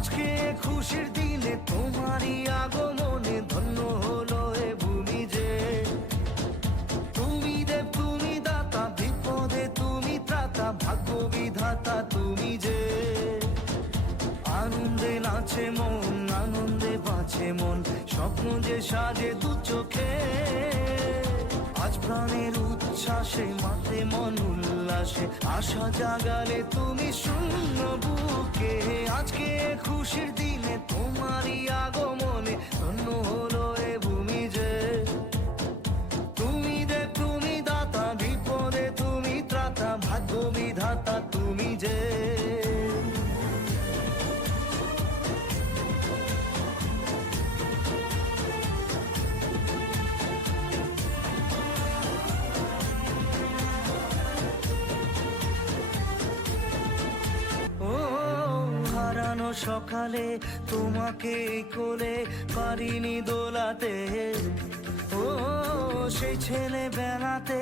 আজকে খুশির দিনে তোমারই আগমনে ধন্য হলো এ ভূমি যে। তুমি দেব তুমি দাতা, বিপদে তুমি ত্রাতা, ভাগ্য বিধাতা তুমি যে। আনন্দে নাচে মন, আনন্দে বাঁচে মন, স্বপ্ন যে সাজে দু চোখে। আজ প্রাণের উচ্ছ্বাসে মাতে মন উল্লাসে, আশা জাগালে তুমি শূন্য বুকে। আজকে খুশির দিনে তোমারই আগমনে ধন্য হলো এ ভূমি যে। তুমি দেব তুমি দাতা, বিপদে তুমি ত্রাতা, ভাগ্য বিধাতা তুমি যে। হারানো সকালে তোমাকে কোলে পারিনি দোলাতে, ও সেই ছেলে বেলাতে